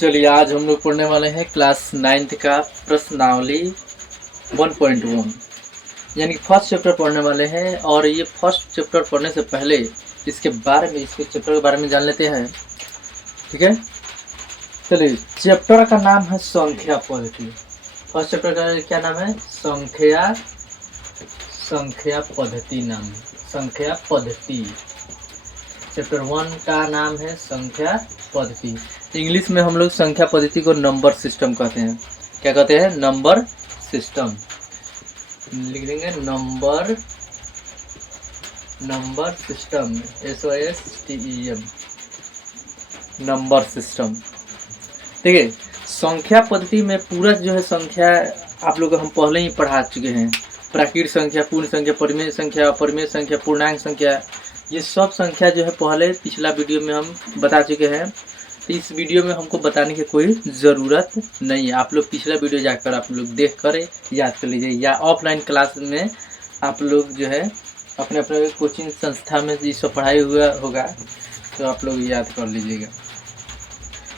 चलिए आज हम लोग पढ़ने वाले हैं क्लास 9th का प्रश्नावली 1.1 यानी कि फर्स्ट चैप्टर पढ़ने वाले हैं। और ये फर्स्ट चैप्टर पढ़ने से पहले इसके चैप्टर के बारे में जान लेते हैं। ठीक है, चलिए चैप्टर का नाम है संख्या पद्धति। फर्स्ट चैप्टर का क्या नाम है? संख्या पद्धति नाम है, संख्या पद्धति। चैप्टर 1 का नाम है संख्या पद्धति। इंग्लिश में हम लोग संख्या पद्धति को नंबर सिस्टम कहते हैं। क्या कहते हैं? Number system. लिख देंगे number system, SYSTEM, number system. ठीक है, संख्या पद्धति में पूरा जो है संख्या आप लोग हम पहले ही पढ़ा चुके हैं। प्राकृत संख्या, पूर्ण संख्या, परिमेय संख्या, अपरिमेय संख्या, पूर्णांक संख्या, ये सब संख्या जो है पहले पिछला वीडियो में हम बता चुके हैं। तो इस वीडियो में हमको बताने की कोई ज़रूरत नहीं है। आप लोग पिछला वीडियो जाकर आप लोग देख कर याद कर लीजिए, या ऑफलाइन क्लास में आप लोग जो है अपने अपने कोचिंग संस्था में ये सब पढ़ाई हुआ होगा तो आप लोग याद कर लीजिएगा।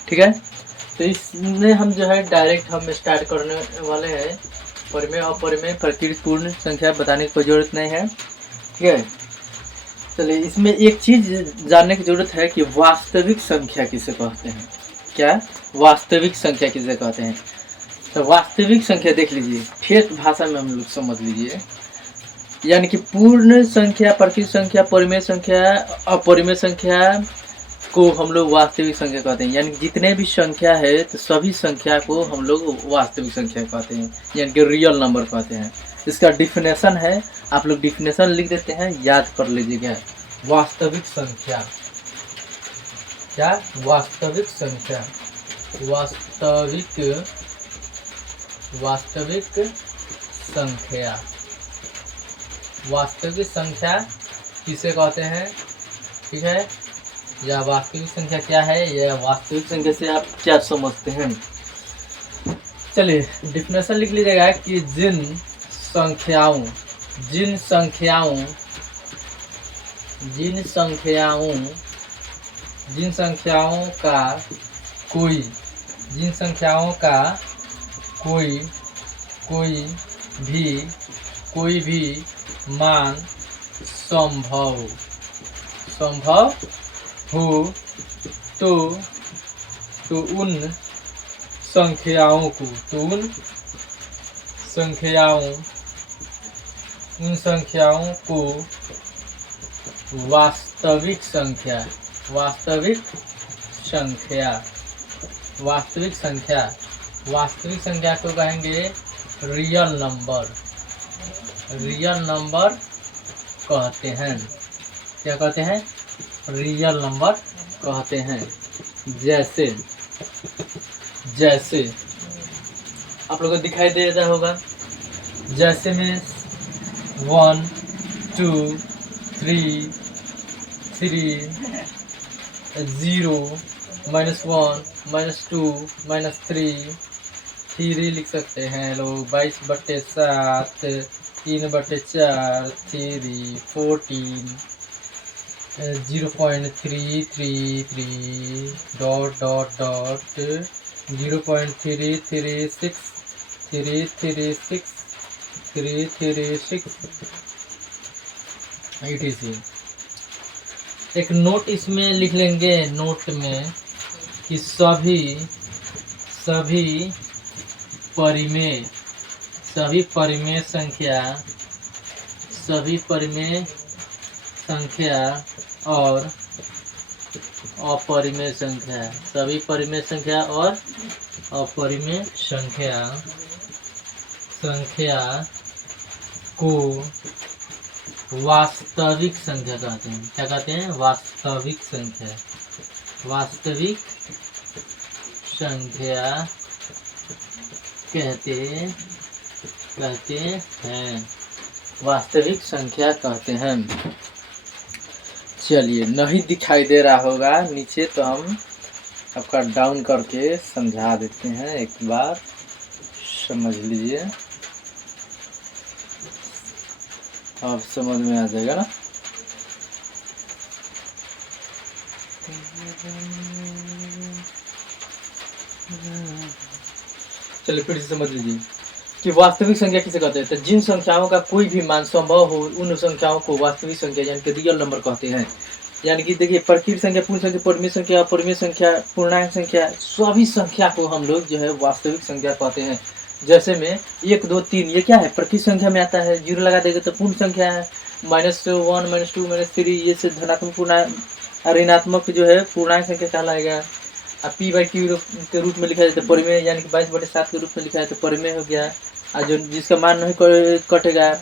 ठीक है, तो इसमें हम जो है डायरेक्ट हम स्टार्ट करने वाले हैं। परिमेय अपरिमेय प्राकृत पूर्ण संख्या बताने की कोई ज़रूरत नहीं है। ठीक है, चलिए इसमें एक चीज़ जानने की ज़रूरत है कि वास्तविक संख्या किसे कहते हैं। क्या वास्तविक संख्या किसे कहते हैं? तो वास्तविक संख्या देख लीजिए, ठेठ भाषा में हम लोग समझ लीजिए, यानी कि पूर्ण संख्या, प्राकृत संख्या, परिमेय संख्या, अपरिमेय संख्या को हम लोग वास्तविक संख्या कहते हैं। यानी कि जितने भी संख्या है तो सभी संख्या को हम लोग वास्तविक संख्या कहते हैं, यानी कि रियल नंबर कहते हैं। इसका डिफिनेशन है, आप लोग डिफिनेशन लिख देते हैं, याद कर लीजिएगा। वास्तविक संख्या, क्या? वास्तविक संख्या, वास्तविक संख्या, वास्तविक संख्या किसे कहते हैं? ठीक है, या वास्तविक संख्या क्या है, या वास्तविक संख्या से आप क्या समझते हैं? चलिए डिफिनेशन लिख लीजिएगा कि जिन संख्याओं का कोई भी मान संभव हो तो उन संख्याओं को वास्तविक संख्या को कहेंगे रियल नंबर कहते हैं। क्या कहते हैं? रियल नंबर कहते हैं। जैसे आप लोगों को दिखाई दे रहा होगा, जैसे में 1 2 3 0 -1 -2 -3 लिख सकते हैं लोग। 22/7 3/4 3 14 0.333 ... 0.336 etc। एक नोट इसमें लिख लेंगे, नोट में कि सभी परिमेय संख्या और अपरिमेय संख्या को वास्तविक संख्या कहते हैं। क्या कहते हैं? वास्तविक संख्या कहते हैं, वास्तविक संख्या कहते हैं। चलिए नहीं दिखाई दे रहा होगा नीचे, तो हम आपका डाउन करके समझा देते हैं, एक बार समझ लीजिए, अब समझ में आ जाएगा ना। चलिए फिर से समझ लीजिए कि वास्तविक संख्या किसे कहते हैं। तो जिन संख्याओं का कोई भी मान संभव हो उन संख्याओं को वास्तविक संख्या यानी कि रियल नंबर कहते हैं। यानी कि देखिए प्रकृत संख्या, पूर्ण संख्या, परिमेय संख्या, अपरिमेय संख्या, पूर्णांक संख्या, सभी संख्या को हम लोग जो है वास्तविक संख्या कहते हैं। जैसे में 1 2 3 ये क्या है, प्रकृत संख्या में आता है, जीरो लगा देगा तो पूर्ण संख्या है। -1 -2 -3 ये से धनात्मक पूर्णांक, ऋणात्मक जो है पूर्णांक संख्या कहलाएगा। अब p/q के रूप में लिखा जाए तो परिमेय, यानी कि 22/7 के रूप में लिखा है तो परिमेय हो गया। और जो जिसका मान नहीं कटेगा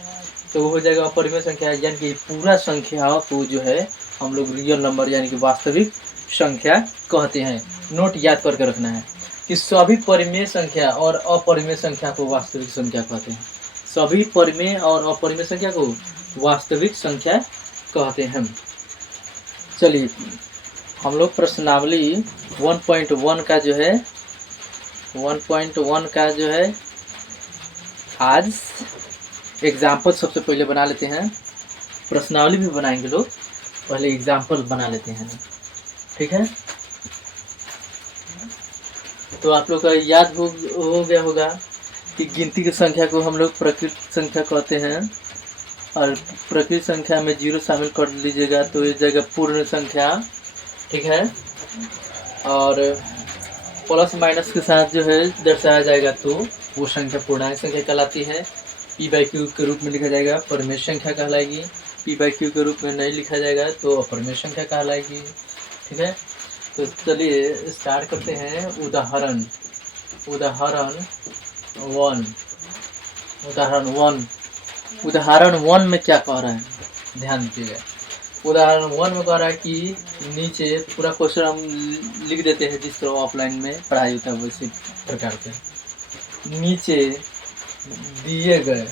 तो वो हो जाएगा अपरिमेय संख्या। यानी कि पूरा संख्याओं को जो है हम लोग रियल नंबर यानी कि वास्तविक संख्या कहते हैं। नोट याद करके रखना है कि सभी परिमेय संख्या और अपरिमेय संख्या को वास्तविक संख्या कहते हैं। सभी परिमेय और अपरिमेय संख्या को वास्तविक संख्या कहते हैं। चलिए हम लोग प्रश्नावली 1.1 का जो है 1.1 का जो है आज एग्जाम्पल सबसे पहले बना लेते हैं। प्रश्नावली भी बनाएंगे लोग, पहले एग्जाम्पल बना लेते हैं, ठीक है। तो आप लोग का याद हो गया होगा कि गिनती की संख्या को हम लोग प्रकृत संख्या कहते हैं और प्रकृत संख्या में 0 शामिल कर लीजिएगा तो इस जगह पूर्ण संख्या, ठीक है। और प्लस माइनस के साथ जो है दर्शाया जाएगा तो वो संख्या पूर्णांक संख्या कहलाती है। p/q के रूप में लिखा जाएगा परिमेय संख्या कहलाएगी। p/q के रूप में नहीं लिखा जाएगा तो अपरिमेय संख्या कहलाएगी, ठीक है। तो चलिए स्टार्ट करते हैं। उदाहरण 1 में क्या कह रहा है, ध्यान दीजिएगा। उदाहरण 1 में कह रहा है कि नीचे पूरा क्वेश्चन हम लिख देते हैं जिस तरह ऑफलाइन में पढ़ाई होता है वैसे प्रकार से। नीचे दिए गए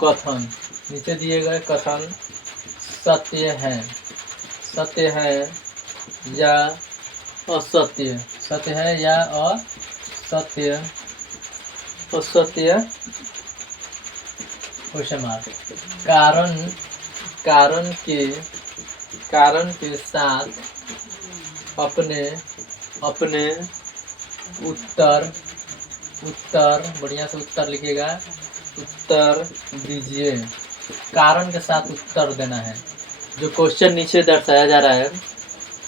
कथन, नीचे दिए गए कथन सत्य है या असत्य, सत्य है या असत्य, क्वेश्चन मार्क। कारण के साथ अपने उत्तर बढ़िया से उत्तर लिखेगा, उत्तर दीजिए। कारण के साथ उत्तर देना है। जो क्वेश्चन नीचे दर्शाया जा रहा है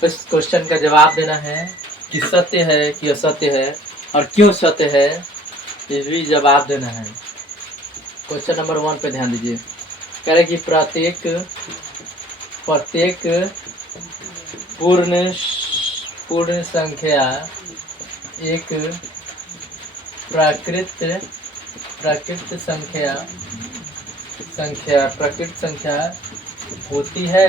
इस क्वेश्चन का जवाब देना है कि सत्य है कि असत्य है और क्यों सत्य है, ये भी जवाब देना है। क्वेश्चन नंबर 1 पे ध्यान दीजिए। कह रहे कि प्रत्येक पूर्ण संख्या एक प्राकृत संख्या होती है।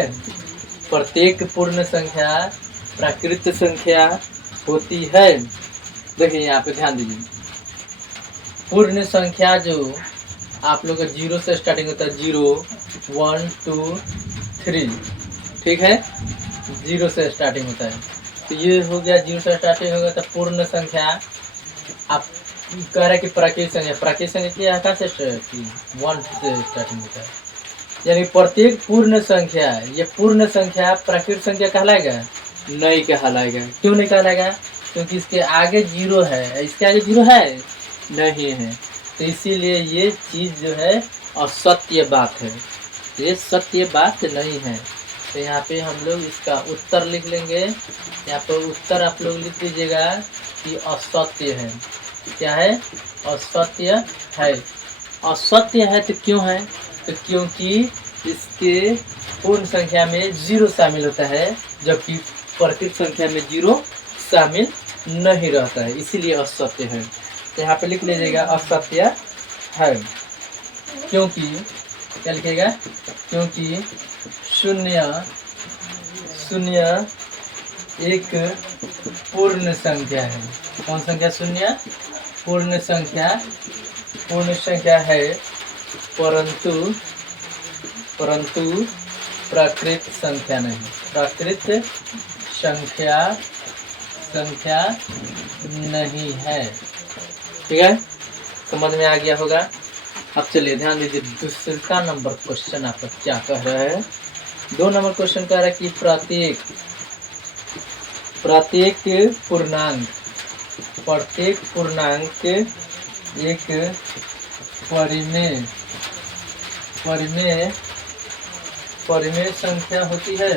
प्रत्येक पूर्ण संख्या प्राकृत संख्या होती है। देखिए यहाँ पे ध्यान दीजिए, पूर्ण संख्या जो आप लोग का 0 से स्टार्टिंग होता है, 0 1 2 3, ठीक है, 0 से स्टार्टिंग होता है। तो ये हो गया 0 से स्टार्टिंग होगा तो पूर्ण संख्या। आप कह रहे कि प्राकृत संख्या क्या कहाँ से 1 से स्टार्टिंग होता है, यानी प्रत्येक पूर्ण संख्या, ये पूर्ण संख्या प्राकृत संख्या कहलाएगा? नहीं कहलाएगा। क्यों नहीं कहलाएगा? क्योंकि इसके आगे 0 है, इसके आगे 0 है नहीं है, तो इसीलिए ये चीज़ जो है असत्य बात है, ये सत्य बात नहीं है। तो यहाँ पे हम लोग इसका उत्तर लिख लेंगे। यहाँ पर उत्तर आप लोग लिख लीजिएगा कि असत्य है। क्या है? असत्य है। असत्य है तो क्यों है? तो क्योंकि इसके पूर्ण संख्या में 0 शामिल होता है, जबकि प्रकृत संख्या में 0 शामिल नहीं रहता है, इसीलिए असत्य है। तो यहाँ पे लिख लीजिएगा असत्य है। क्योंकि क्या लिखेगा? क्योंकि शून्य एक पूर्ण संख्या है। कौन संख्या? शून्य पूर्ण संख्या है, परंतु प्राकृत संख्या नहीं। प्राकृत संख्या नहीं है। ठीक है, समझ में आ गया होगा। अब चलिए ध्यान दीजिए, दूसरा नंबर क्वेश्चन आपका क्या कह रहा है। 2 नंबर क्वेश्चन कह रहा है कि प्रत्येक पूर्णांक एक परिमेय परिमेय परिमेय संख्या होती है,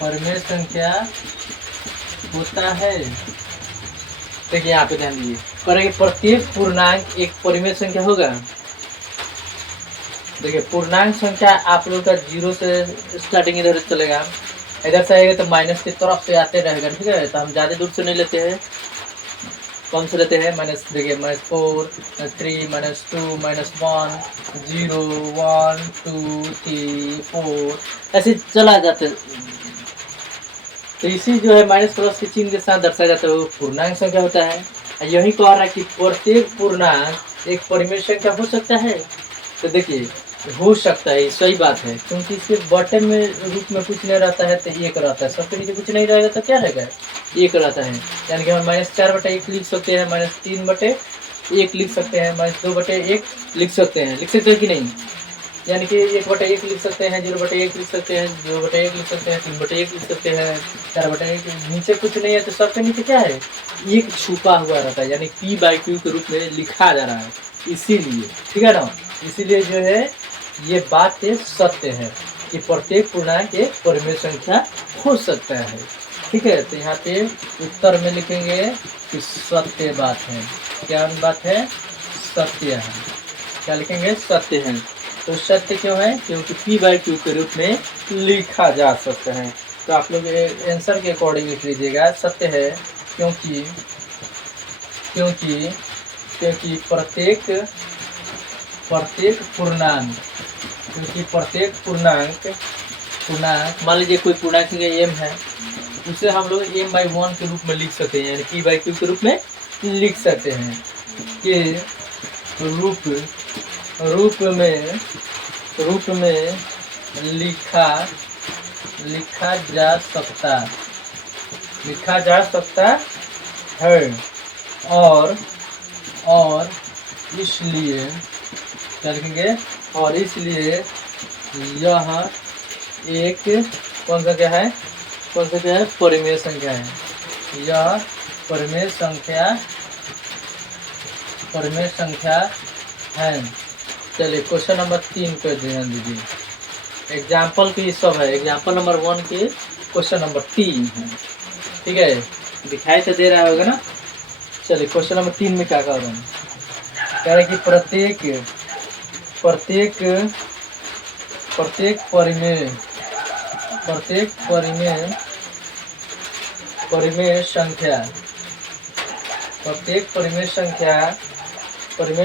परिमेय संख्या होता है। देखिए यहाँ पे ध्यान दीजिए, करेंगे प्रत्येक पूर्णांक एक परिमेय संख्या होगा। देखिए पूर्णांक संख्या आप लोग का 0 से स्टार्टिंग इधर चलेगा, इधर से आएगा तो माइनस की तरफ से आते रहेगा, ठीक है। तो हम ज़्यादा दूर से नहीं लेते हैं, कौन से लेते हैं माइनस, देखिए -4 -3 -2 -1 0 1 2 3 4 ऐसे चला जाते। तो इसी जो है माइनस प्लस के चिन्ह के साथ दर्शाया जाता है, वो पूर्णांक संख्या होता है। यही कह रहा है कि प्रत्येक पूर्णांक एक परिमेय संख्या हो सकता है। तो देखिए हो सकता है, सही बात है, क्योंकि इसके बटन में रूप में कुछ नहीं रहता है तो एक रहता है, सबके नीचे कुछ नहीं रहेगा तो क्या रहेगा, एक रहता है। यानी कि हम -4/1 लिख सकते हैं, -3/1 लिख सकते हैं, -2/1 लिख सकते हैं, लिख सकते हैं कि नहीं। यानी कि 1/1 लिख सकते हैं, 0/1 लिख सकते हैं, 2/1 लिख सकते हैं, 3/1 लिख सकते हैं, 4/1। नीचे कुछ नहीं है तो सबके नीचे क्या है, एक छुपा हुआ रहता है, यानी P/Q के रूप में लिखा जा रहा है, इसीलिए, ठीक है ना। इसीलिए जो है ये बात सत्य है कि प्रत्येक पूर्णांक एक परिमेय संख्या हो सकता है, ठीक है। तो यहाँ पे उत्तर में लिखेंगे कि सत्य बात है। क्या बात है, सत्य है। क्या लिखेंगे, सत्य है। तो सत्य क्यों है, क्योंकि P/Q के रूप में लिखा जा सकता है। तो आप लोग आंसर के अकॉर्डिंग लिख लीजिएगा, सत्य है क्योंकि क्योंकि क्योंकि प्रत्येक पूर्णांक, क्योंकि प्रत्येक पूर्णांक मान लीजिए कोई पूर्णांक m है, उसे हम लोग m/1 के रूप में लिख सकते हैं, यानी P/Q के रूप में लिख सकते हैं कि रूप में लिखा जा सकता है। और इसलिए क्या लिखेंगे, और इसलिए यह एक कौन सा क्या है, परिमेय संख्या है। यह परिमेय संख्या है। चलिए क्वेश्चन नंबर 3 पे ध्यान दीजिए। एग्जाम्पल की सब है, एग्जाम्पल नंबर 1 के क्वेश्चन नंबर 3 है, ठीक है। दिखाई तो दे रहा होगा ना। चलिए क्वेश्चन नंबर 3 में क्या कर रहे हैं, कह रहे हैं कि प्रत्येक परिमेय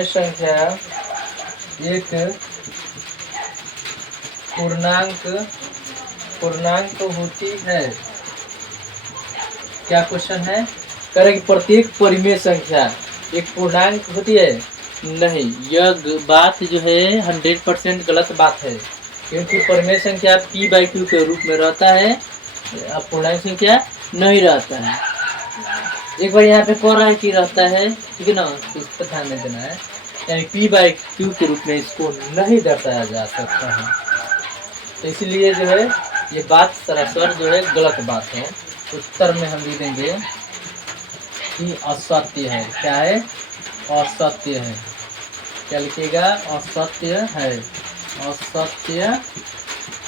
संख्या एक पूर्णांक होती है। क्या क्वेश्चन है, कह रहे कि प्रत्येक परिमेय संख्या एक पूर्णांक होती है। नहीं, यह बात जो है 100% गलत बात है, क्योंकि परिमेय संख्या P/Q के रूप में रहता है, पूर्णांक संख्या नहीं रहता है। एक बार यहाँ पे कह रहा है कि रहता है, ठीक है ना, तो इस पर ध्यान नहीं देना है। यानी P/Q के रूप में इसको नहीं दर्शाया जा सकता है, तो इसलिए जो है ये बात सरासर जो है गलत बात है। उत्तर में हम लिख देंगे कि असत्य है। क्या है, असत्य है। क्या लिखिएगा, असत्य है। असत्य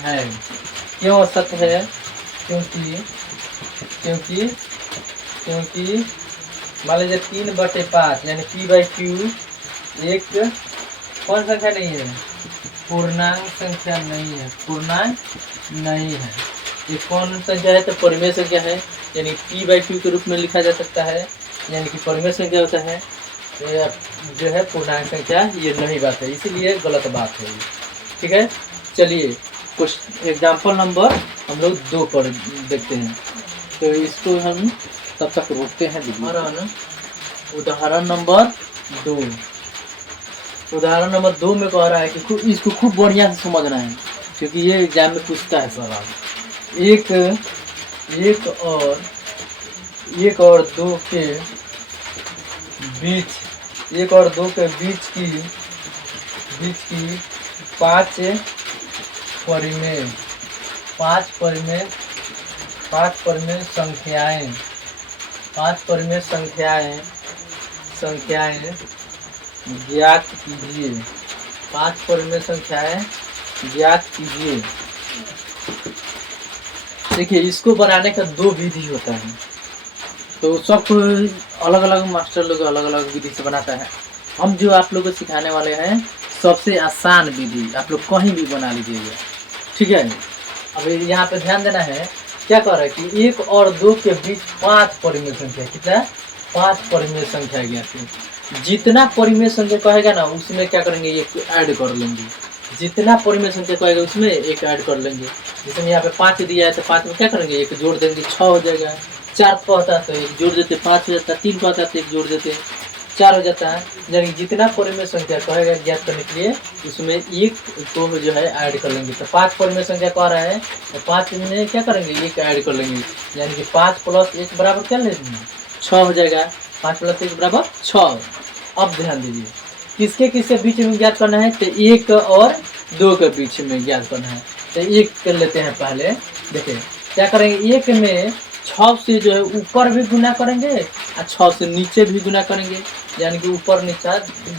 है। क्यों असत्य है, क्योंकि मान लीजिए 3/5 यानी P/Q एक कौन संख्या नहीं है, पूर्णांक संख्या नहीं है, पूर्णांक नहीं है। ये कौन संख्या है, तो परिमेय संख्या है, यानी P/Q के रूप में लिखा जा सकता है, यानी कि परिमेय संख्या होता है। तो जो है पूर्णांक संख्या ये नहीं बात है, इसीलिए गलत बात है, ठीक है। चलिए कुछ एग्जाम्पल नंबर हम लोग 2 पर देखते हैं, तो इसको हम तब तक रोकते हैं। उदाहरण नंबर 2 में कह रहा है कि इसको खूब बढ़िया से समझना है, क्योंकि ये एग्जाम में पूछता है सवाल। एक और दो के बीच की 5 परिमेय 5 परिमेय संख्याएं, 5 परिमेय संख्याएं ज्ञात कीजिए। 5 परिमेय संख्याएं ज्ञात कीजिए। देखिए, इसको बनाने का 2 विधि होता है, तो सब अलग अलग मास्टर लोग अलग अलग विधि से बनाता है। हम जो आप लोग को सिखाने वाले हैं सबसे आसान विधि, आप लोग कहीं भी बना लीजिएगा, ठीक है। अब यहाँ पे ध्यान देना है, क्या कह रहा है कि 1 और 2 के बीच 5 परिमेय संख्या, कितना 5 परिमेय संख्या ज्ञात है। जितना परिमेय संख्या कहेगा ना उसमें क्या करेंगे, एक ऐड कर लेंगे। जितना परिमेय संख्या कहेगा उसमें एक ऐड कर लेंगे। जैसे यहाँ पे 5 दिया है तो 5 में क्या करेंगे, एक जोड़ देंगे, 6 हो जाएगा। 4 कहता है तो एक जोड़ देते, 5 हो जाता है। 3 कहता है तो एक जोड़ देते, 4 हो जाता है। यानी जितना परिमेय संख्या कहेगा ज्ञात करने के लिए उसमें एक को जो है ऐड कर लेंगे। तो 5 परिमेय संख्या कह रहा है तो 5 में क्या करेंगे, एक ऐड कर लेंगे। यानी कि 5 + 1 बराबर क्या लेंगे, 6 हो जाएगा। 5 + 1 बराबर 6। अब ध्यान दीजिए, किसके किसके बीच में ज्ञात करना है, तो 1 और 2 के बीच में ज्ञात करना है। तो 1 कर लेते हैं पहले। देखिए क्या करेंगे, 1 में 6 से जो है ऊपर भी गुना करेंगे और 6 से नीचे भी गुना करेंगे। यानी कि ऊपर नीचा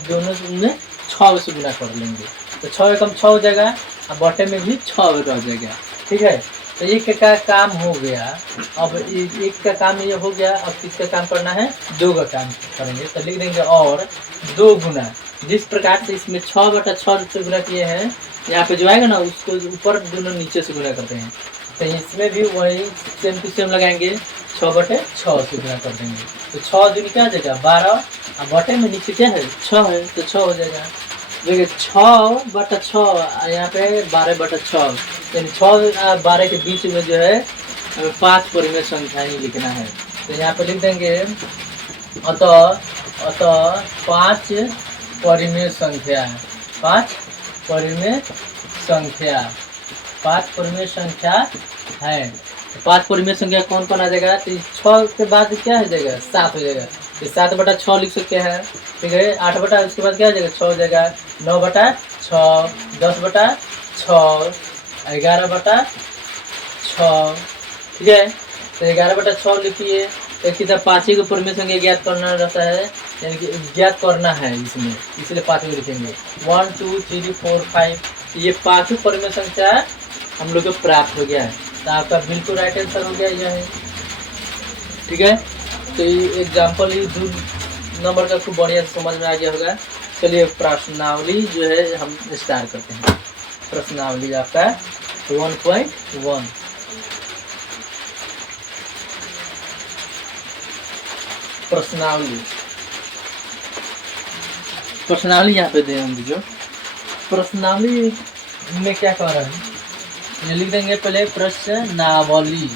दोनों में 6 से गुना कर लेंगे, तो 6 एकम 6 हो जाएगा और बटे में भी 6 रह जाएगा, ठीक है। तो 1 का काम हो गया। अब 1 का काम ये हो गया। अब किसका काम करना है, 2 का काम करेंगे। तो लिख देंगे और 2 गुना। जिस प्रकार से इसमें 6/6 से गुना किए हैं, यहाँ पे जो आएगा ना उसको ऊपर दोनों नीचे से गुना करते हैं। तो इसमें भी वही सेम टू सेम लगाएंगे, 6/6 से गुना कर देंगे। तो 6 दूनी क्या आ जाएगा, 12 और बटे में नीचे क्या है, 6 है, तो 6 हो जाएगा। देखिए 6/6 यहाँ पे 12/6, यानी 6 और 12 के बीच में जो है 5 परिमेय संख्याएं लिखना है। तो यहाँ पे लिख देंगे अतः 5 परिमेय संख्या, 5 परिमेय संख्या, 5 परिमेय संख्या है। 5 परिमेय संख्या कौन कौन आ जाएगा, तो 6 के बाद क्या हो जाएगा, 7 हो जाएगा। तो 7/6 लिख सकते हैं, ठीक है। 8 बटा उसके बाद क्या हो जाएगा, 6 हो जाएगा। 9/6, 10/6, 11/6, ठीक है। तो 11/6 लिखिए। तो कितना 5 ही को परिमेय संख्या ज्ञात करना रहता है, यानी कि ज्ञात करना है इसमें, इसलिए 5 में लिखेंगे। 1 2 3 4 5, ये 5 परिमेय संख्या हम लोग को प्राप्त हो गया है। तो आपका बिल्कुल राइट आंसर हो गया यह है, ठीक है। तो ये एग्जाम्पल ही 2 नंबर का खूब बढ़िया समझ में आ गया होगा। चलिए प्रश्नावली जो है हम स्टार्ट करते हैं। प्रश्नावली आपका 1.1, प्रश्नावली यहाँ पे ध्यान दीजिए। प्रश्नावली में क्या कह रहा है, ये लिख देंगे पहले प्रश्नावली।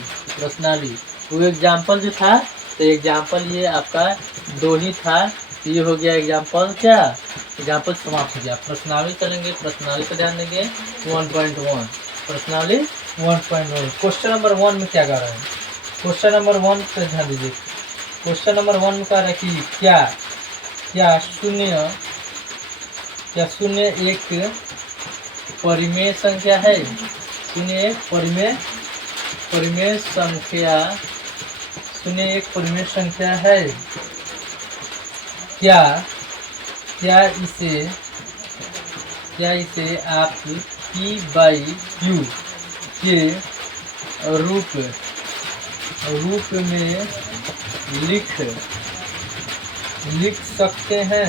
वो एग्जाम्पल जो था, तो एग्जाम्पल ये आपका 2 ही था, ये हो गया एग्जाम्पल, क्या एग्जाम्पल समाप्त हो गया। प्रश्नावली चलेंगे, प्रश्नावली पर ध्यान देंगे। 1.1 प्रश्नावली 1.1 क्वेश्चन नंबर 1 में क्या कह रहा है, क्वेश्चन नंबर 1 पे ध्यान दीजिए। क्वेश्चन नंबर 1 में कह रहा है कि क्या शून्य एक परिमेय संख्या है। शून्य एक परिमेय संख्या है। क्या इसे आप P/Q के रूप में लिख सकते हैं।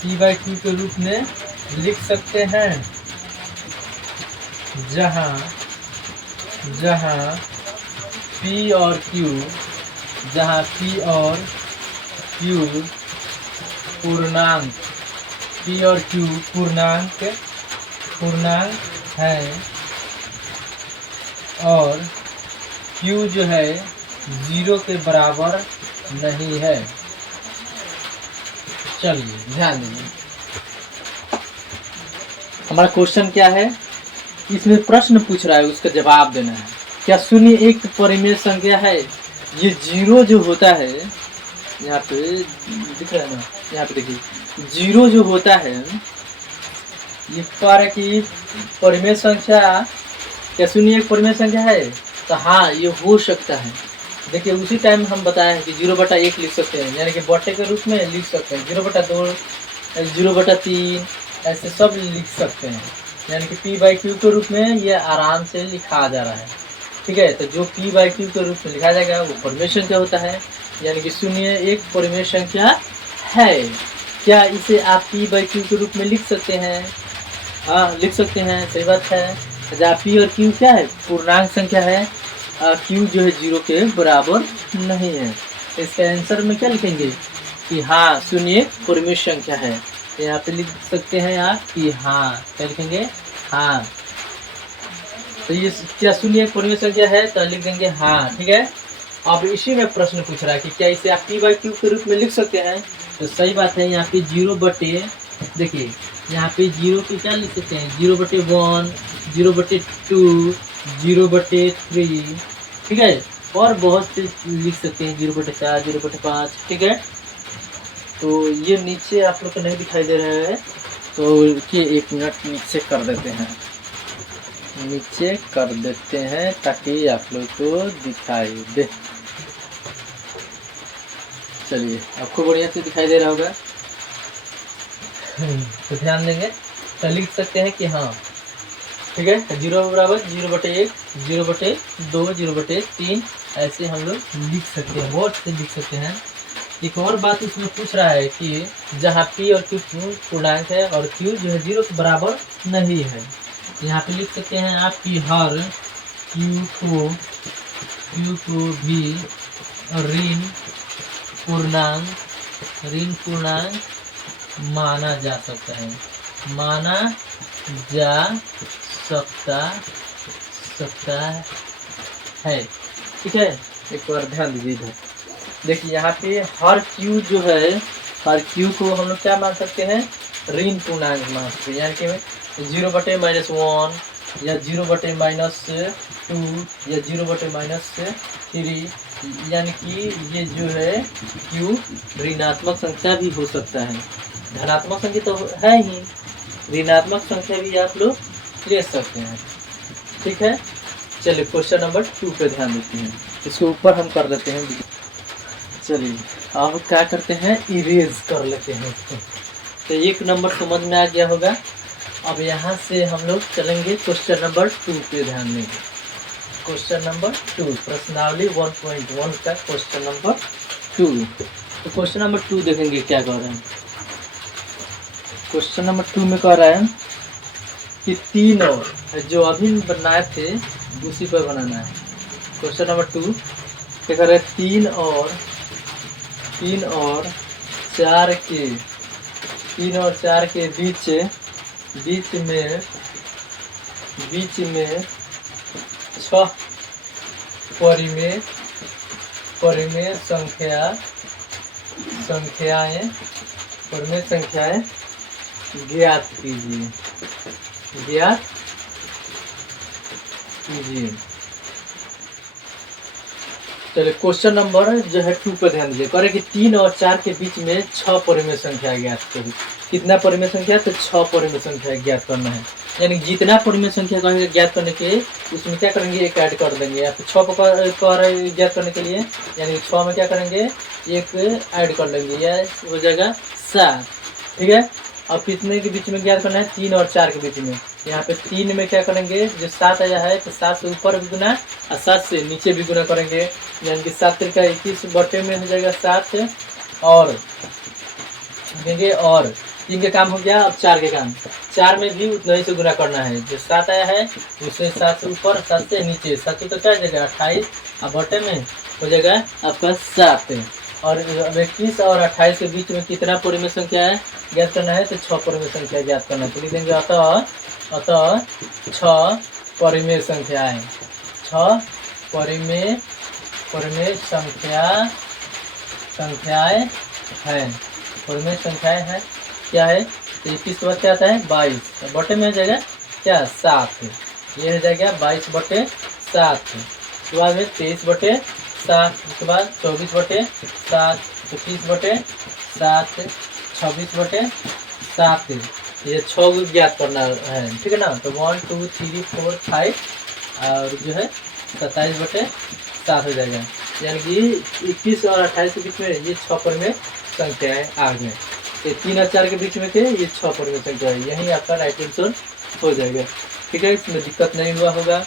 P/Q के रूप में लिख सकते हैं, जहां P और Q पूर्णांक हैं और Q जो है 0 के बराबर नहीं है। चलिए ध्यान दीजिए, हमारा क्वेश्चन क्या है, इसमें प्रश्न पूछ रहा है, उसका जवाब देना है। क्या शून्य एक परिमेय संख्या है। ये 0 जो होता है, यहाँ पे दिख रहा है ना, यहाँ पे देखिए 0 जो होता है, ये कह रहा है कि परिमेय संख्या, क्या शून्य एक परिमेय संख्या है। तो हाँ ये हो सकता है। देखिए उसी टाइम हम बताए हैं कि 0/1 लिख सकते हैं, यानी कि बटे के रूप में लिख सकते हैं, 0/2 0/3 ऐसे सब लिख सकते हैं, यानी कि p/q के रूप में ये आराम से लिखा जा रहा है। ठीक है, तो जो p/q के रूप में लिखा जाएगा वो परिमेय संख्या होता है, यानी कि 0 एक परिमेय संख्या है। क्या इसे आप p/q के रूप में लिख सकते हैं? हाँ लिख सकते हैं, सही बात है। जहाँ p और q क्या है, पूर्णांक संख्या है, q जो है 0 के बराबर नहीं है। इसका आंसर में क्या लिखेंगे कि हाँ 0 एक परिमेय संख्या है। तो यहाँ पे लिख सकते हैं आप कि हाँ, क्या लिखेंगे, हाँ। तो ये क्या 0 एक परिमेय संख्या है, तो लिख देंगे हाँ। ठीक है, अब इसी में प्रश्न पूछ रहा है कि क्या इसे आप p/q के रूप में लिख सकते हैं, तो सही बात है। यहाँ पे 0 देखिए यहाँ पे 0 की क्या लिख सकते हैं, 0/1 0/2 0/3, ठीक है, और बहुत से लिख सकते हैं, 0/4 0/5। ठीक है, तो ये नीचे आप लोग को नहीं दिखाई दे रहा है, तो ये 1 मिनट नीचे कर देते हैं, नीचे कर देते हैं ताकि आप लोग को दिखाई दे। चलिए आपको बढ़िया से दिखाई दे रहा होगा, तो ध्यान देंगे, तो लिख सकते हैं कि हाँ। ठीक है, 0/1 0/2 0/3 ऐसे हम लोग लिख सकते हैं, बहुत से लिख सकते हैं। एक और बात इसमें पूछ रहा है कि जहाँ p और q पूर्णांक है और q जो है 0 के बराबर नहीं है, यहाँ पे लिख सकते हैं आप कि हर q को भी ऋण पूर्णांक माना जा सकता है, माना जा सकता है। ठीक है, एक बार ध्यान दीजिए इधर, देखिए यहाँ पे हर q जो है, हर q को हम लोग क्या मान सकते हैं, ऋण पूर्णांक मान सकते हैं, यानी कि 0/-1 या 0/-2 या 0/-3, यानी कि ये जो है q ऋणात्मक संख्या भी हो सकता है, धनात्मक संख्या तो है ही, ऋणात्मक संख्या भी आप लोग ले सकते हैं। ठीक है, चलिए क्वेश्चन नंबर 2 पे ध्यान देते हैं, इसके ऊपर हम कर लेते हैं। चलिए अब क्या करते हैं, इरेज कर लेते हैं इसको। तो 1 नंबर समझ में आ गया होगा। अब यहाँ से हम लोग चलेंगे क्वेश्चन नंबर 2 पे ध्यान देंगे। क्वेश्चन नंबर 2 प्रश्नावली 1.1 का क्वेश्चन नंबर 2। तो क्वेश्चन नंबर 2 देखेंगे क्या कह रहे हैं। क्वेश्चन नंबर 2 में कह रहा है कि 3 और जो अभी बनाए थे उसी पर बनाना है। क्वेश्चन नंबर 2 क्या कर रहे हैं, 3 और 4 के बीच में 6 परिमेय संख्याएं ज्ञात कीजिए। चलिए क्वेश्चन नंबर जो है 2 पर ध्यान दीजिए, कह कि 3 और 4 के बीच में 6 परिमेय संख्या ज्ञात करिए। कितना परिमेय संख्या, तो 6 परिमेय संख्या ज्ञात करना है, यानी जितना परिमेय संख्या कहेंगे ज्ञात करने के उसमें क्या करेंगे, एक ऐड कर देंगे। या फिर 6 पर ज्ञात करने के लिए, यानी 6 में क्या करेंगे, एक ऐड कर लेंगे, या हो जाएगा 7। ठीक है, अब कितने के बीच में ज्ञात करना है, 3 और 4 के बीच में। यहाँ पे 3 में क्या करेंगे, जो 7 आया है तो 7 से ऊपर भी गुना और 7 से नीचे भी गुना करेंगे, यानी कि 7 का 21 बटे में हो जाएगा 7, और देंगे, और 3 का काम हो गया। अब 4 के काम, 4 में भी उतना ही से गुना करना है, जो 7 आया है उससे 7 से ऊपर 7 से नीचे, 7 तो क्या जाएगा 28, और बटे में हो जाएगा आपका 7। और 21 और 28 के बीच में कितना परिमेय संख्या है ज्ञात करना है, तो 6 परिमेय संख्या ज्ञात करना है। तो लिख देंगे अतः 6 परिमेय संख्याएं, 6 परिमेय संख्याएं हैं, परिमेय संख्याएं हैं। क्या है, तो 21 के बाद क्या आता है 22, बटे में हो जाएगा क्या 7, ये हो जाएगा 22/7। उसके बाद में 23/7, उसके बाद 24/7, 25/7, 26/7, ये 6 को ज्ञात करना है। ठीक है ना, तो 1 2 3 4 5 और जो है 27/7 हो जाएगा। यानी कि 21 और 28 के बीच में ये 6 परिमेय संख्याएं आ गए। ये 3 और 4 के बीच में थे, ये 6 परिमेय संख्या है। यही आपका राइट आंसर हो जाएगा। ठीक है, इसमें दिक्कत नहीं हुआ होगा।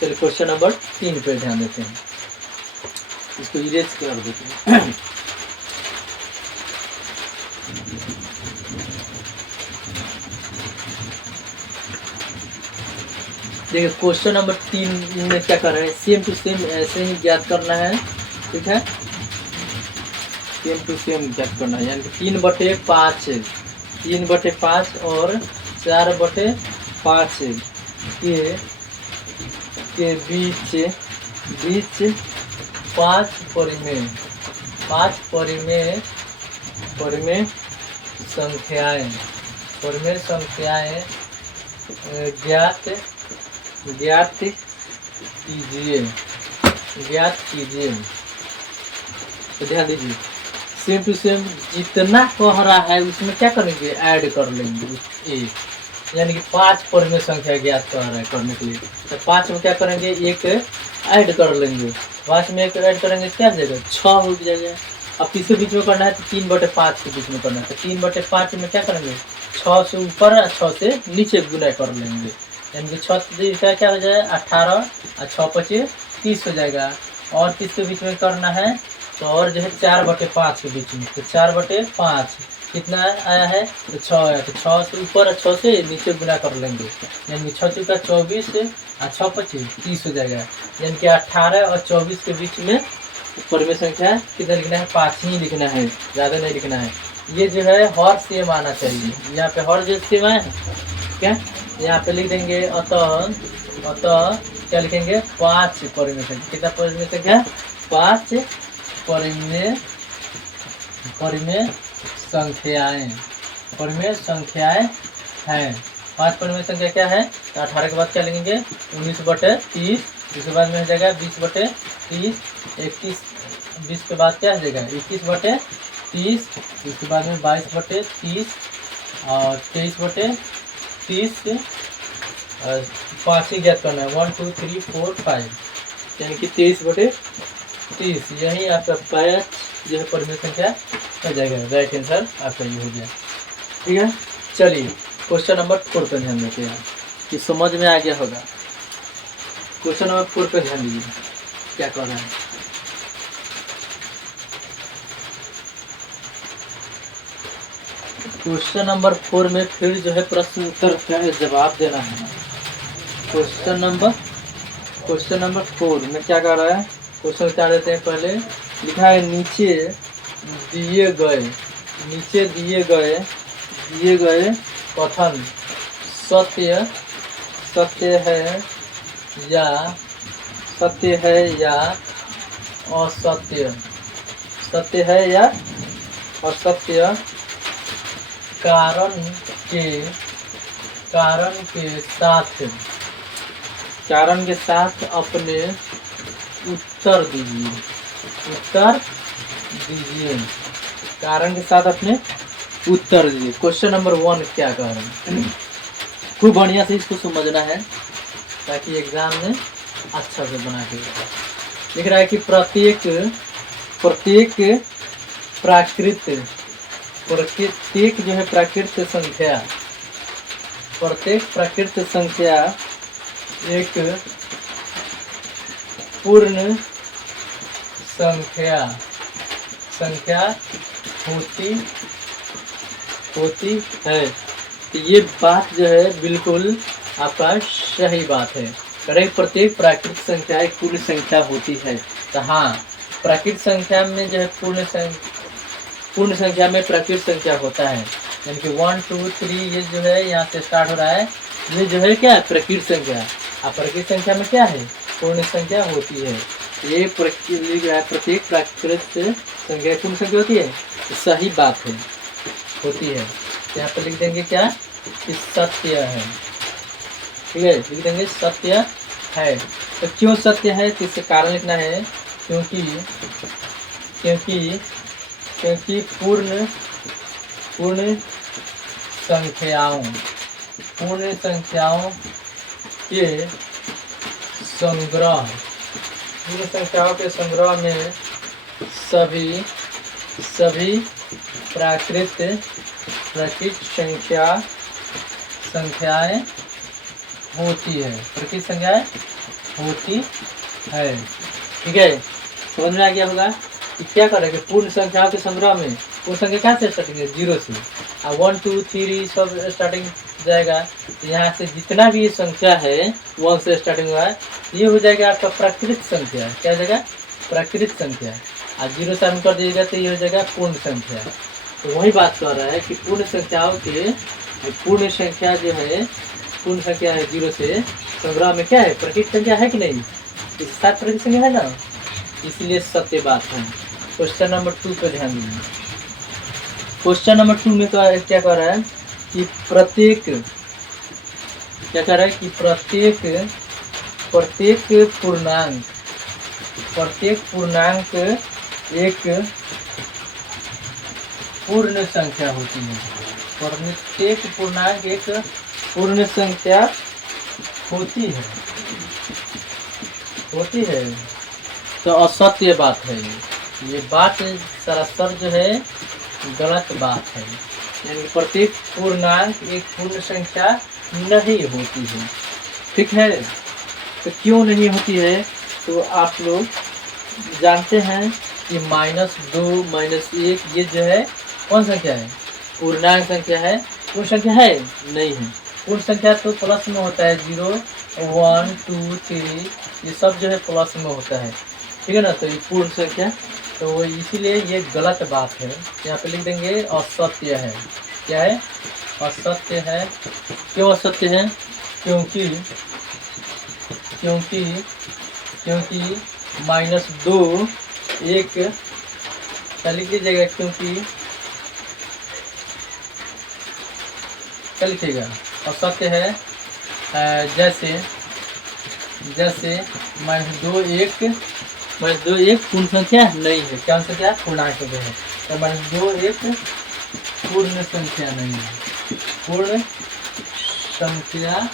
चलिए क्वेश्चन नंबर 3 पे ध्यान देते हैं। इसको इरेज कर देते हैं। देखिए क्वेश्चन नंबर 3 में क्या कर रहे हैं, सेम टू सेम ऐसे ही ज्ञात करना है। ठीक है, सेम टू सेम ज्ञात करना है। यानी कि 3/5 3/5 और 4/5 के बीच 5 परिमेय संख्याएं ज्ञात कीजिए। तो ध्यान दीजिए, सेम टू सेम जितना कह रहा है उसमें क्या करेंगे, ऐड कर लेंगे ए। यानी कि 5 परिमेय संख्या ज्ञात कर रहा है करने के लिए, तो 5 में क्या करेंगे, एक ऐड कर लेंगे। 5 में एक ऐड करेंगे क्या हो जाएगा, 6 हो जाएगा। अब किसके बीच में करना है, तो 3/5 के बीच में करना है। तो 3/5 में क्या करेंगे, 6 से ऊपर और 6 से नीचे गुना कर लेंगे। यानी कि 6 का क्या हो जाएगा, 18 और 6×5 = 30 हो जाएगा। और किसके बीच में करना है, तो और जो है 4/5 के बीच में। तो 4/5 कितना आया है, तो 6 आया। तो 6 से ऊपर और 6 से नीचे गुना कर लेंगे। यानी कि 6 × 24 और 6×5 = 30 हो जाएगा। यानी कि 18 और 24 के बीच में परिमेय संख्या कितना लिखना है, 5 ही लिखना है, ज़्यादा नहीं लिखना है। ये जो है हर सेम आना चाहिए। यहाँ पे हर जो सेम आया है क्या, यहाँ पे लिख देंगे। अतः क्या लिखेंगे, 5 परिमेय संख्या। कितना परिमेय संख्या, 5 परिमेय संख्याएं हैं। 5 परिमेय संख्या क्या है, तो 18 के बाद क्या लिखेंगे, 19/30। इसके बाद में हो जाएगा 20/30। 20 के बाद क्या हो जाएगा, 21/30। इसके बाद में 22/30 और 23/30। 5 ही ज्ञात करना है, 1 2 3 4 5, यानी कि 23/30। यही आपका 5 जो है परिमेय संख्या हो जाएगा। राइट आंसर आपका ये हो गया। ठीक है, चलिए क्वेश्चन नंबर 4 पे ध्यान देते हैं, कि समझ में आ गया होगा। क्वेश्चन नंबर 4 पे ध्यान दीजिए क्या कर रहा है। क्वेश्चन नंबर 4 में फिर जो है प्रश्न उत्तर का जवाब देना है। क्वेश्चन नंबर 4 में क्या कर रहा है, क्वेश्चन बता देते हैं। पहले लिखा है, नीचे दिए गए कथन सत्य है या असत्य, कारण के साथ अपने उत्तर दीजिए। कारण के साथ अपने उत्तर दीजिए। क्वेश्चन नंबर 1 क्या कह रहे हैं, खूब बढ़िया से इसको समझना है ताकि एग्जाम में अच्छा से बना के लिख रहा है कि प्रत्येक जो है प्राकृत संख्या एक पूर्ण संख्या होती है। तो ये बात जो है बिल्कुल आपका सही बात है। करेक्ट, प्रत्येक प्राकृतिक संख्या एक पूर्ण संख्या होती है। तो हाँ, प्राकृतिक संख्या में जो है पूर्ण संख्या में प्राकृतिक संख्या होता है। यानी कि 1 2 3 ये जो है यहाँ से स्टार्ट हो रहा है, ये जो है क्या, प्राकृतिक संख्या। अब प्राकृतिक संख्या में क्या है, पूर्ण संख्या होती है। ये प्रत्येक प्राकृतिक संख्या पूर्ण संख्या होती है, सही बात है, होती है। यहाँ पर लिख देंगे क्या, कि सत्य है। ठीक है, लिख देंगे सत्य है। तो क्यों सत्य है, तो इससे कारण लिखना है, क्योंकि पूर्ण संख्याओं के संग्रह पूर्ण संख्याओं के संग्रह में सभी प्राकृत संख्याएं होती है, प्राकृत संख्याएं होती है। ठीक है, समझ में आ गया होगा कि क्या करेंगे। पूर्ण संख्याओं के संग्रह में पूर्ण संख्या कहाँ से स्टार्टिंग है, 0 से। अब 1 2 3 सब स्टार्टिंग जाएगा, तो यहाँ से जितना भी ये संख्या है 1 से स्टार्टिंग हुआ है, ये हो जाएगा आपका प्राकृत संख्या। क्या हो जाएगा, प्राकृत संख्या। और 0 से हम कर दीजिएगा तो ये हो जाएगा पूर्ण संख्या। तो वही बात कर रहा है कि पूर्ण संख्याओं के पूर्ण संख्या जो है, पूर्ण संख्या है 0 से, संग्रह में क्या है, प्राकृत संख्या है कि नहीं, इस साथ प्राकृत संख्या है ना, इसलिए सत्य बात है। क्वेश्चन नंबर 2 पे ध्यान दीजिए। क्वेश्चन नंबर 2 में क्या कह रहा है कि प्रत्येक पूर्णांक एक पूर्ण संख्या होती है। प्रत्येक पूर्णांक एक पूर्ण संख्या होती है। तो असत्य बात है ये बात सरासर जो है गलत बात है। यानी प्रत्येक पूर्णांक एक पूर्ण संख्या नहीं होती है। ठीक है, तो क्यों नहीं होती है, तो आप लोग जानते हैं कि -2 -1 ये जो है कौन संख्या है, पूर्णांक संख्या है। पूर्ण संख्या है नहीं है। पूर्ण संख्या तो प्लस में होता है, 0 1 2 3 ये सब जो है प्लस में होता है। ठीक है ना, तो ये पूर्ण संख्या, तो वो इसीलिए ये गलत बात है। यहाँ पे लिख देंगे असत्य है। क्या है, असत्य है। क्यों असत्य है, क्योंकि -2 1 क्या लिख दीजिएगा, क्योंकि क्या लिखिएगा, असत्य है। जैसे -2 1 पूर्ण संख्या नहीं है। क्या संख्या, पूर्णांक संख्या है। तो -2 1 पूर्ण संख्या नहीं है। पूर्ण संख्या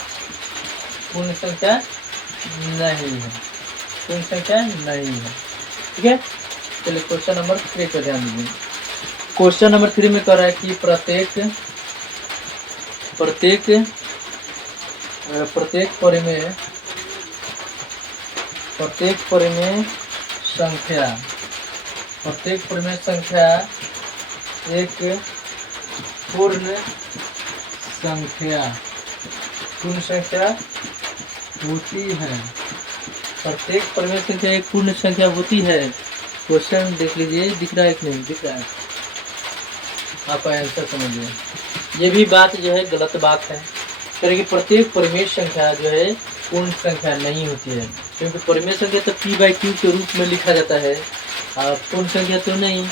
नहीं है। ठीक है, चलिए क्वेश्चन नंबर 3 पर ध्यान दीजिए। क्वेश्चन नंबर 3 में कह रहा है कि प्रत्येक परिमेय संख्या एक पूर्ण संख्या होती है। प्रत्येक परिमेय संख्या एक पूर्ण संख्या होती है। क्वेश्चन देख लीजिए, दिख रहा है कि नहीं दिख रहा है, आप आंसर समझिए। ये भी बात जो है गलत बात है, कि प्रत्येक परिमेय संख्या जो है पूर्ण संख्या नहीं होती है, क्योंकि परिमेय संख्या तो p/q के रूप में लिखा जाता है, और पूर्ण संख्या तो नहीं।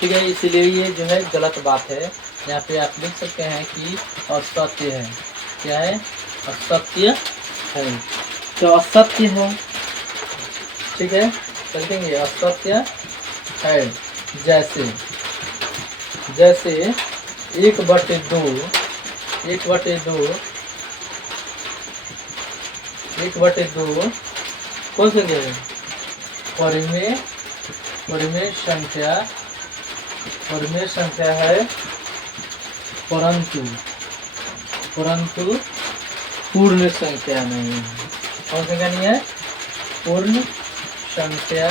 ठीक है, इसलिए ये जो है गलत बात है। यहाँ पे आप लिख सकते हैं कि असत्य है। क्या है, असत्य है। तो असत्य है, ठीक है, चलेंगे, असत्य है। जैसे 1/2 कौन संख्या है, परिमेय संख्या है, परंतु पूर्ण संख्या नहीं है। कौन संख्या नहीं है, पूर्ण संख्या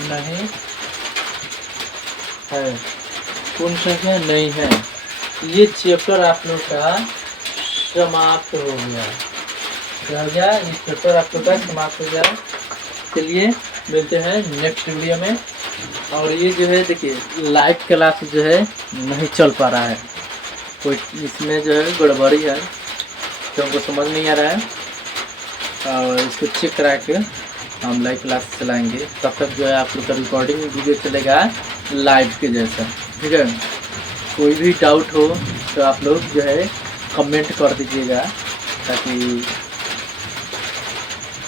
नहीं है। पूर्ण संख्या नहीं है। ये चैप्टर आप लोग का समाप्त हो गया। क्या हो गया, ये चैप्टर आप लोग का समाप्त हो गया। चलिए मिलते हैं नेक्स्ट वीडियो में। और ये जो है देखिए, लाइव क्लास जो है नहीं चल पा रहा है, कोई इसमें जो है गड़बड़ी है, तो हमको समझ नहीं आ रहा है, और इसको चेक करा के हम लाइव क्लास चलाएंगे। तब तक जो है आप लोग का रिकॉर्डिंग वीडियो चलेगा लाइव के जैसा। ठीक है, कोई भी डाउट हो तो आप लोग जो है कमेंट कर दीजिएगा, ताकि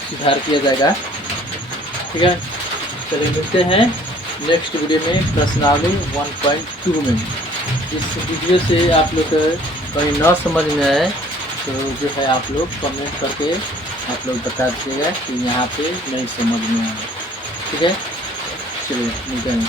सुधार किया जाएगा। ठीक है, चलिए मिलते हैं नेक्स्ट वीडियो में प्रश्नावली 1.2 में। इस वीडियो से आप लोग कहीं ना समझ में आए तो जो है आप लोग कमेंट करके आप लोग बता दीजिएगा कि यहाँ पे नहीं समझ में आया। ठीक है, चलिए निकल।